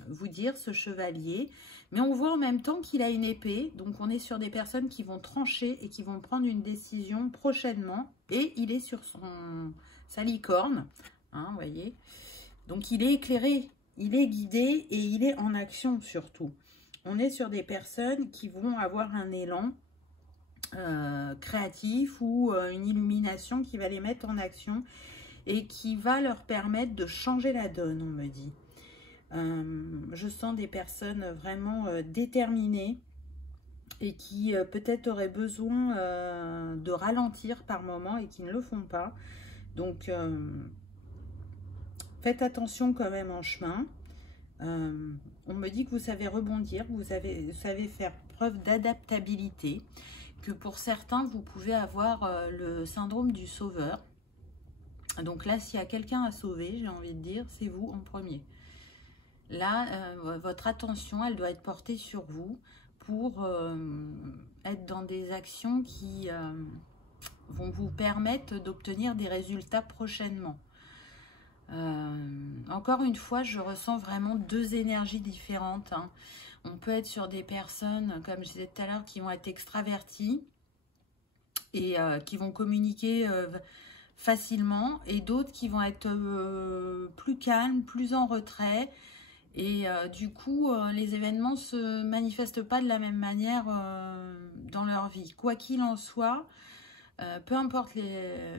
vous dire, ce chevalier. Mais on voit en même temps qu'il a une épée. Donc, on est sur des personnes qui vont trancher et qui vont prendre une décision prochainement. Et il est sur sa licorne. Hein, vous voyez. Donc, il est éclairé, il est guidé et il est en action surtout. On est sur des personnes qui vont avoir un élan créatif ou une illumination qui va les mettre en action et qui va leur permettre de changer la donne, on me dit. Je sens des personnes vraiment déterminées et qui peut-être auraient besoin de ralentir par moment et qui ne le font pas. Donc, faites attention quand même en chemin. On me dit que vous savez rebondir, vous savez faire preuve d'adaptabilité, que pour certains, vous pouvez avoir le syndrome du sauveur. Donc là, s'il y a quelqu'un à sauver, j'ai envie de dire, c'est vous en premier. Là, votre attention, elle doit être portée sur vous pour être dans des actions qui vont vous permettre d'obtenir des résultats prochainement. Encore une fois, je ressens vraiment deux énergies différentes. Hein. On peut être sur des personnes, comme je disais tout à l'heure, qui vont être extraverties et qui vont communiquer facilement, et d'autres qui vont être plus calmes, plus en retrait. Et du coup, les événements ne se manifestent pas de la même manière dans leur vie. Quoi qu'il en soit, peu importe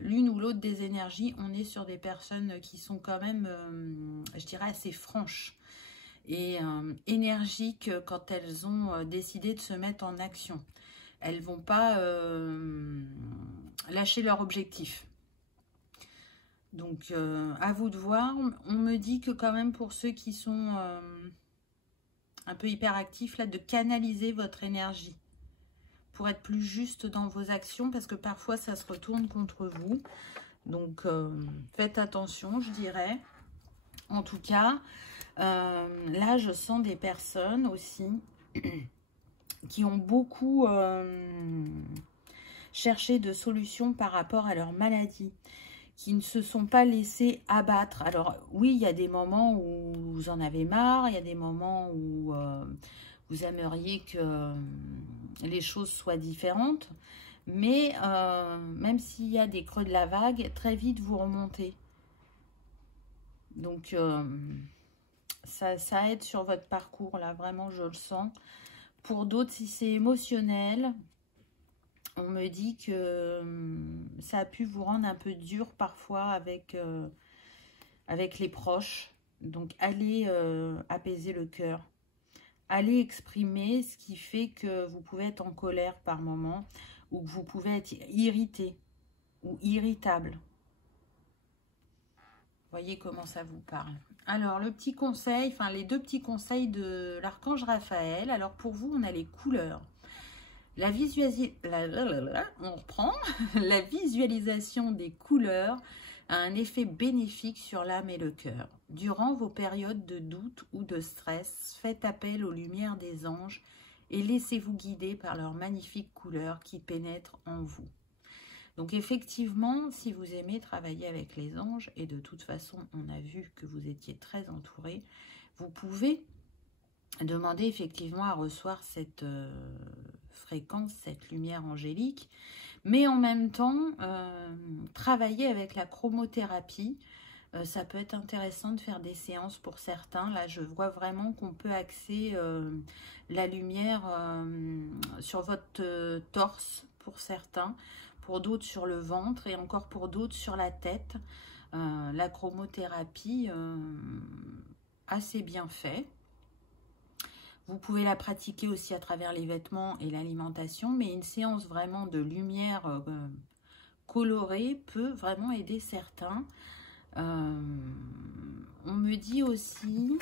l'une ou l'autre des énergies, on est sur des personnes qui sont quand même, je dirais, assez franches et énergiques quand elles ont décidé de se mettre en action. Elles ne vont pas lâcher leur objectif. Donc, à vous de voir. On me dit que quand même pour ceux qui sont un peu hyperactifs, là, de canaliser votre énergie pour être plus juste dans vos actions, parce que parfois ça se retourne contre vous. Donc faites attention, je dirais. En tout cas, là je sens des personnes aussi qui ont beaucoup cherché de solutions par rapport à leur maladie, qui ne se sont pas laissés abattre. Alors oui, il y a des moments où vous en avez marre, il y a des moments où vous aimeriez que les choses soient différentes, mais même s'il y a des creux de la vague, très vite vous remontez. Donc ça aide sur votre parcours, là, vraiment je le sens. Pour d'autres, si c'est émotionnel, on me dit que ça a pu vous rendre un peu dur parfois avec les proches. Donc allez apaiser le cœur. Allez exprimer ce qui fait que vous pouvez être en colère par moment, ou que vous pouvez être irrité ou irritable. Voyez comment ça vous parle. Alors, le petit conseil, enfin les deux petits conseils de l'archange Raphaël. Alors, pour vous, on a les couleurs. On reprend. La visualisation des couleurs a un effet bénéfique sur l'âme et le cœur. Durant vos périodes de doute ou de stress, faites appel aux lumières des anges et laissez-vous guider par leurs magnifiques couleurs qui pénètrent en vous. Donc effectivement, si vous aimez travailler avec les anges, et de toute façon, on a vu que vous étiez très entouré, vous pouvez demander effectivement à recevoir cette fréquence, cette lumière angélique, mais en même temps, travailler avec la chromothérapie Ça peut être intéressant de faire des séances pour certains. Là, je vois vraiment qu'on peut axer la lumière sur votre torse pour certains, pour d'autres sur le ventre et encore pour d'autres sur la tête. La chromothérapie, assez bien fait. Vous pouvez la pratiquer aussi à travers les vêtements et l'alimentation, mais une séance vraiment de lumière colorée peut vraiment aider certains. On me dit aussi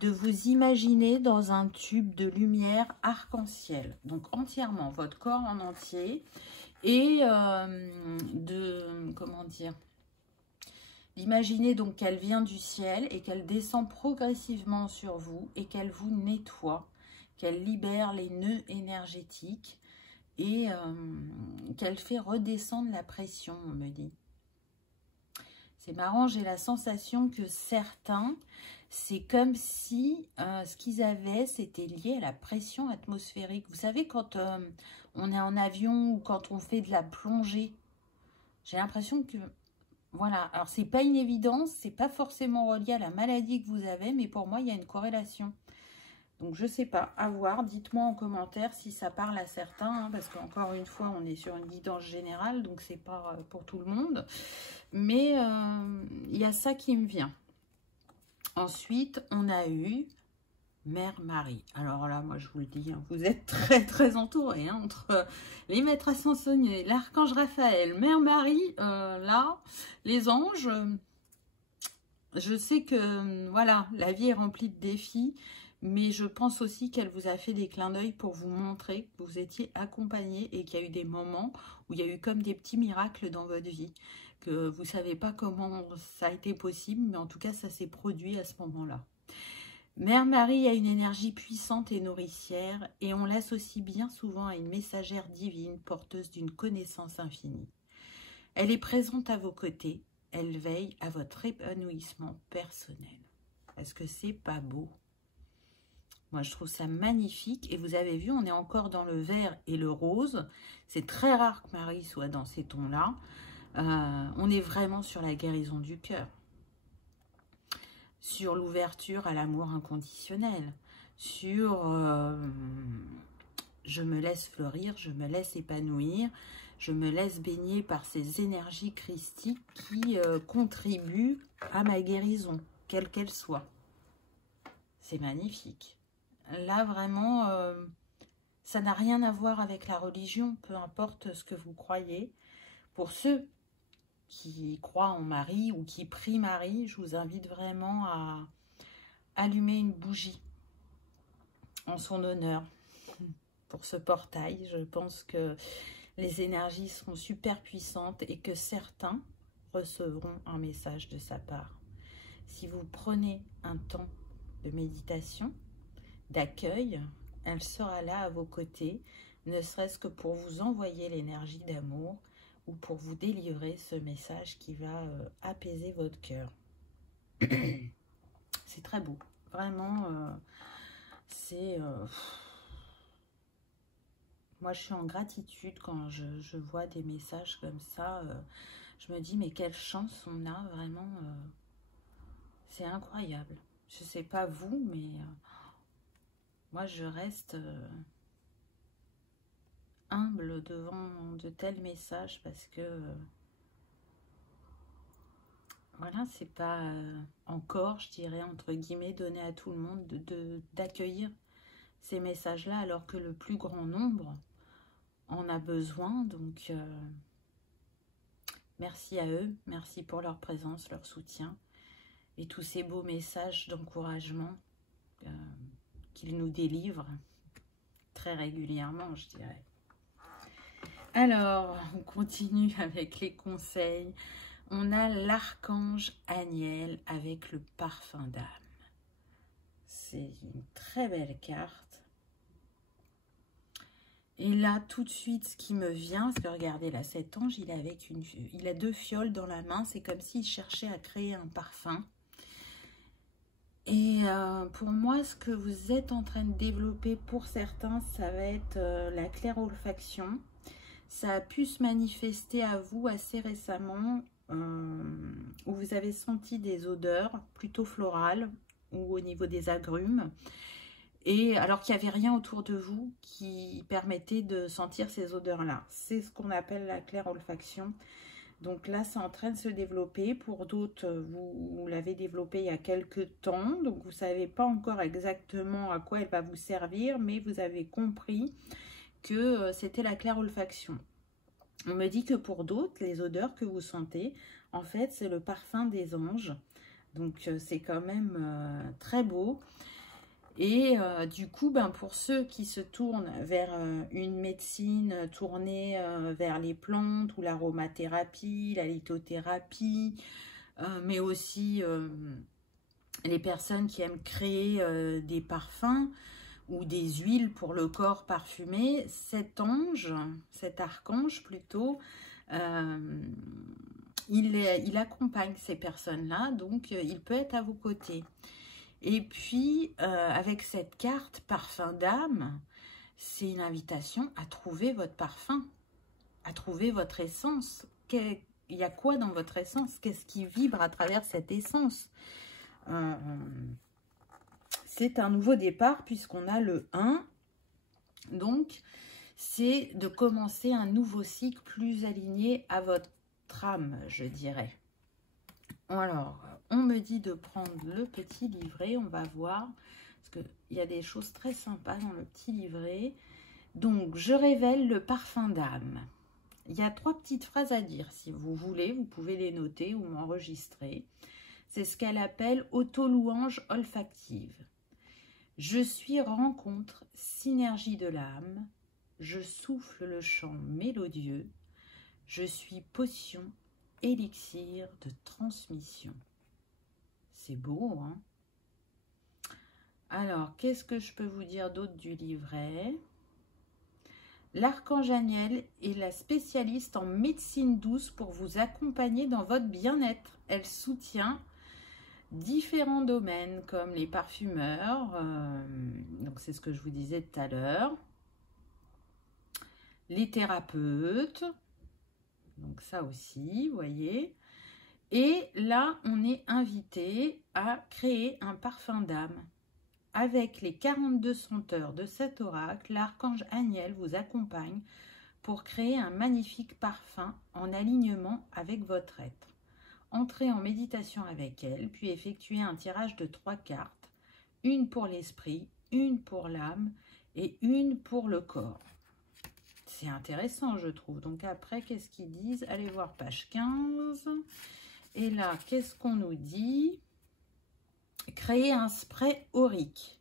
de vous imaginer dans un tube de lumière arc-en-ciel, donc entièrement, votre corps en entier, et comment dire, d'imaginer donc qu'elle vient du ciel et qu'elle descend progressivement sur vous et qu'elle vous nettoie, qu'elle libère les nœuds énergétiques et qu'elle fait redescendre la pression, on me dit. C'est marrant, j'ai la sensation que certains, c'est comme si ce qu'ils avaient, c'était lié à la pression atmosphérique. Vous savez, quand on est en avion ou quand on fait de la plongée, j'ai l'impression que, voilà, alors c'est pas une évidence, c'est pas forcément relié à la maladie que vous avez, mais pour moi, il y a une corrélation. Donc, je sais pas, à voir, dites-moi en commentaire si ça parle à certains, hein, parce qu'encore une fois, on est sur une guidance générale, donc c'est pas pour tout le monde. Mais il y a ça qui me vient. Ensuite, on a eu Mère Marie. Alors là, moi, je vous le dis, hein, vous êtes très, très entourés, hein, entre les maîtres ascensionnés, l'archange Raphaël, Mère Marie, là, les anges. Je sais que, voilà, la vie est remplie de défis, mais je pense aussi qu'elle vous a fait des clins d'œil pour vous montrer que vous étiez accompagné et qu'il y a eu des moments où il y a eu comme des petits miracles dans votre vie, que vous ne savez pas comment ça a été possible, mais en tout cas, ça s'est produit à ce moment-là. Mère Marie a une énergie puissante et nourricière et on l'associe bien souvent à une messagère divine porteuse d'une connaissance infinie. Elle est présente à vos côtés, elle veille à votre épanouissement personnel. Est-ce que c'est pas beau ? Moi, je trouve ça magnifique. Et vous avez vu, on est encore dans le vert et le rose. C'est très rare que Marie soit dans ces tons-là. On est vraiment sur la guérison du cœur. Sur l'ouverture à l'amour inconditionnel. Sur je me laisse fleurir, je me laisse épanouir. Je me laisse baigner par ces énergies christiques qui contribuent à ma guérison, quelle qu'elle soit. C'est magnifique. Là, vraiment, ça n'a rien à voir avec la religion, peu importe ce que vous croyez. Pour ceux qui croient en Marie ou qui prient Marie, je vous invite vraiment à allumer une bougie en son honneur pour ce portail. Je pense que les énergies seront super puissantes et que certains recevront un message de sa part. Si vous prenez un temps de méditation, d'accueil, elle sera là à vos côtés, ne serait-ce que pour vous envoyer l'énergie d'amour ou pour vous délivrer ce message qui va apaiser votre cœur. C'est très beau, vraiment, c'est... moi, je suis en gratitude quand je vois des messages comme ça. Je me dis, mais quelle chance on a, vraiment. C'est incroyable. Je ne sais pas vous, mais... moi, je reste humble devant de tels messages parce que, voilà, c'est pas encore, je dirais, entre guillemets, donné à tout le monde d'accueillir ces messages-là, alors que le plus grand nombre en a besoin. Donc, merci à eux, merci pour leur présence, leur soutien et tous ces beaux messages d'encouragement qu'ils nous délivrent très régulièrement, je dirais. Alors, on continue avec les conseils. On a l'archange Aniel avec le parfum d'âme. C'est une très belle carte. Et là, tout de suite, ce qui me vient, c'est que regardez, là, cet ange, il a deux fioles dans la main. C'est comme s'il cherchait à créer un parfum. Et pour moi, ce que vous êtes en train de développer pour certains, ça va être la clairolfaction. Ça a pu se manifester à vous assez récemment, où vous avez senti des odeurs plutôt florales ou au niveau des agrumes. Et alors qu'il n'y avait rien autour de vous qui permettait de sentir ces odeurs-là. C'est ce qu'on appelle la clairolfaction. Donc là, c'est en train de se développer. Pour d'autres, vous l'avez développé il y a quelques temps. Donc, vous ne savez pas encore exactement à quoi elle va vous servir, mais vous avez compris que c'était la clairolfaction. On me dit que pour d'autres, les odeurs que vous sentez, en fait, c'est le parfum des anges. Donc, c'est quand même très beau. Et du coup, pour ceux qui se tournent vers une médecine tournée vers les plantes ou l'aromathérapie, la lithothérapie, mais aussi les personnes qui aiment créer des parfums ou des huiles pour le corps parfumé, cet ange, cet archange plutôt, il accompagne ces personnes-là, donc il peut être à vos côtés. Et puis, avec cette carte parfum d'âme, c'est une invitation à trouver votre parfum, à trouver votre essence. Il y a quoi dans votre essence? Qu'est-ce qui vibre à travers cette essence? C'est un nouveau départ puisqu'on a le 1. Donc, c'est de commencer un nouveau cycle plus aligné à votre âme, je dirais. Alors, on me dit de prendre le petit livret, on va voir, parce qu'il y a des choses très sympas dans le petit livret. Donc, je révèle le parfum d'âme. Il y a 3 petites phrases à dire, si vous voulez, vous pouvez les noter ou m'enregistrer. C'est ce qu'elle appelle auto-louange olfactive. Je suis rencontre, synergie de l'âme, je souffle le chant mélodieux, je suis potion, élixir de transmission. C'est beau, hein? Alors, qu'est-ce que je peux vous dire d'autre du livret? L'archange Aniel est la spécialiste en médecine douce pour vous accompagner dans votre bien-être. Elle soutient différents domaines comme les parfumeurs, donc c'est ce que je vous disais tout à l'heure, les thérapeutes, donc ça aussi, vous voyez. Et là, on est invité à créer un parfum d'âme. Avec les 42 senteurs de cet oracle, l'archange Aniel vous accompagne pour créer un magnifique parfum en alignement avec votre être. Entrez en méditation avec elle, puis effectuez un tirage de 3 cartes, une pour l'esprit, une pour l'âme et une pour le corps. C'est intéressant, je trouve. Donc après, qu'est-ce qu'ils disent? Allez voir page 15. Et là, qu'est-ce qu'on nous dit? Créer un spray aurique.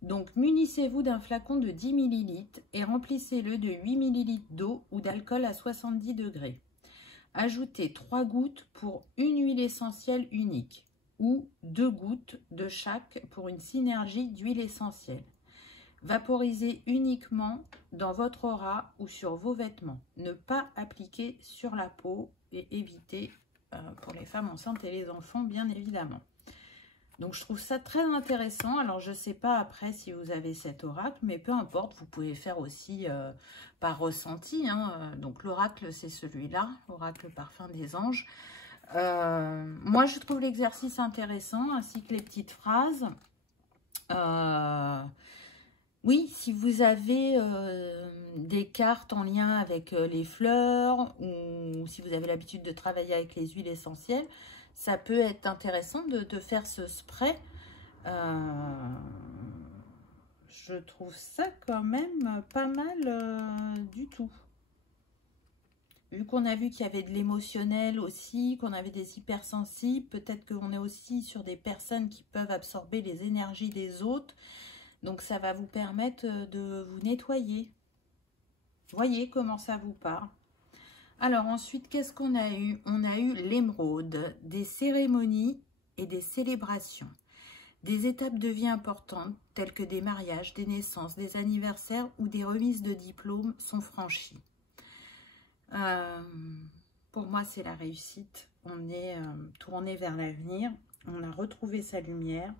Donc, munissez-vous d'un flacon de 10 ml et remplissez-le de 8 ml d'eau ou d'alcool à 70 degrés. Ajoutez 3 gouttes pour une huile essentielle unique ou 2 gouttes de chaque pour une synergie d'huile essentielle. Vaporisez uniquement dans votre aura ou sur vos vêtements. Ne pas appliquer sur la peau et éviter pour les femmes enceintes et les enfants, bien évidemment. Donc, je trouve ça très intéressant. Alors, je ne sais pas après si vous avez cet oracle, mais peu importe, vous pouvez faire aussi par ressenti. Hein. Donc, l'oracle, c'est celui-là, l'oracle parfum des anges. Moi, je trouve l'exercice intéressant, ainsi que les petites phrases. Oui, si vous avez des cartes en lien avec les fleurs, ou si vous avez l'habitude de travailler avec les huiles essentielles, ça peut être intéressant de faire ce spray. Je trouve ça quand même pas mal du tout. Vu qu'on a vu qu'il y avait de l'émotionnel aussi, qu'on avait des hypersensibles, peut-être qu'on est aussi sur des personnes qui peuvent absorber les énergies des autres. Donc, ça va vous permettre de vous nettoyer. Voyez comment ça vous parle. Alors, ensuite, qu'est-ce qu'on a eu? On a eu l'émeraude, des cérémonies et des célébrations. Des étapes de vie importantes, telles que des mariages, des naissances, des anniversaires ou des remises de diplômes sont franchies. Pour moi, c'est la réussite. On est tourné vers l'avenir. On a retrouvé sa lumière.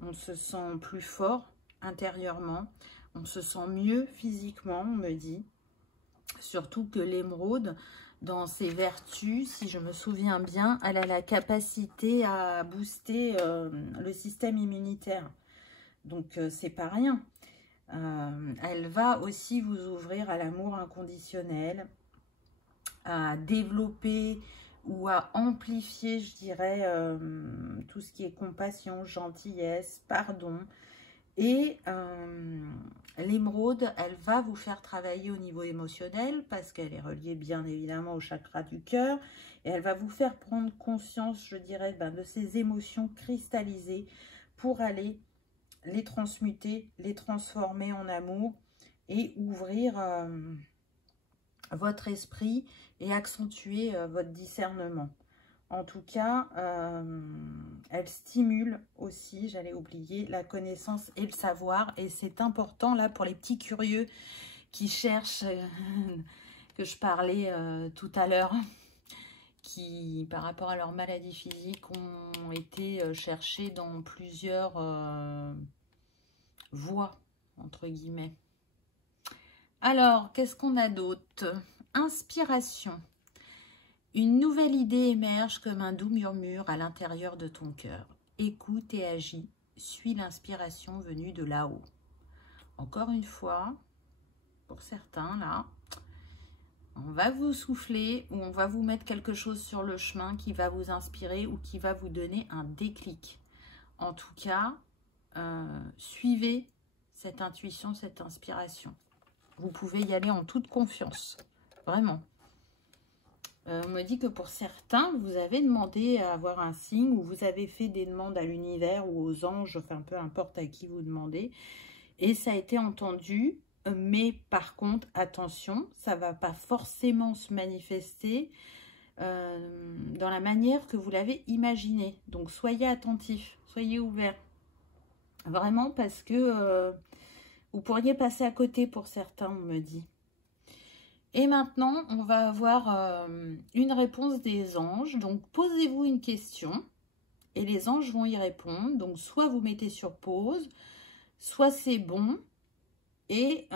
On se sent plus fort intérieurement. On se sent mieux physiquement, on me dit. Surtout que l'émeraude, dans ses vertus, si je me souviens bien, elle a la capacité à booster le système immunitaire. Donc, c'est pas rien. Elle va aussi vous ouvrir à l'amour inconditionnel, à développer ou à amplifier, je dirais, tout ce qui est compassion, gentillesse, pardon. Et l'émeraude, elle va vous faire travailler au niveau émotionnel parce qu'elle est reliée bien évidemment au chakra du cœur. Et elle va vous faire prendre conscience, je dirais, de ces émotions cristallisées pour aller les transmuter, les transformer en amour et ouvrir votre esprit et accentuer votre discernement. En tout cas, elle stimule aussi, j'allais oublier, la connaissance et le savoir. Et c'est important là pour les petits curieux qui cherchent, que je parlais tout à l'heure, qui par rapport à leur maladie physique ont été cherchés dans plusieurs voies, entre guillemets. Alors, qu'est-ce qu'on a d'autre? Inspiration. Une nouvelle idée émerge comme un doux murmure à l'intérieur de ton cœur. Écoute et agis. Suis l'inspiration venue de là-haut. Encore une fois, pour certains, là, on va vous souffler ou on va vous mettre quelque chose sur le chemin qui va vous inspirer ou qui va vous donner un déclic. En tout cas, suivez cette intuition, cette inspiration. Vous pouvez y aller en toute confiance, vraiment. On me dit que pour certains, vous avez demandé à avoir un signe ou vous avez fait des demandes à l'univers ou aux anges, enfin peu importe à qui vous demandez. Et ça a été entendu, mais par contre, attention, ça ne va pas forcément se manifester dans la manière que vous l'avez imaginé. Donc soyez attentifs, soyez ouverts. Vraiment parce que vous pourriez passer à côté pour certains, on me dit. Et maintenant, on va avoir une réponse des anges. Donc, posez-vous une question et les anges vont y répondre. Donc, soit vous mettez sur pause, soit c'est bon. Et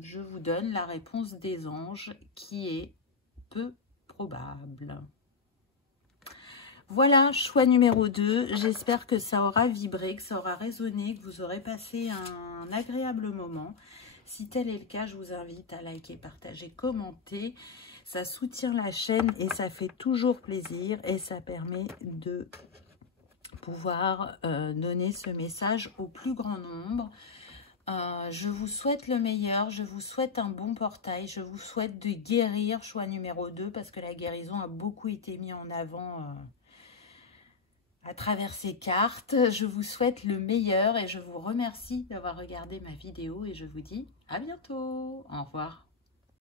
je vous donne la réponse des anges qui est peu probable. Voilà, choix numéro 2. J'espère que ça aura vibré, que ça aura résonné, que vous aurez passé un agréable moment. Si tel est le cas, je vous invite à liker, partager, commenter. Ça soutient la chaîne et ça fait toujours plaisir. Et ça permet de pouvoir donner ce message au plus grand nombre. Je vous souhaite le meilleur. Je vous souhaite un bon portail. Je vous souhaite de guérir, choix numéro 2, parce que la guérison a beaucoup été mise en avant à travers ces cartes. Je vous souhaite le meilleur et je vous remercie d'avoir regardé ma vidéo et je vous dis à bientôt. Au revoir.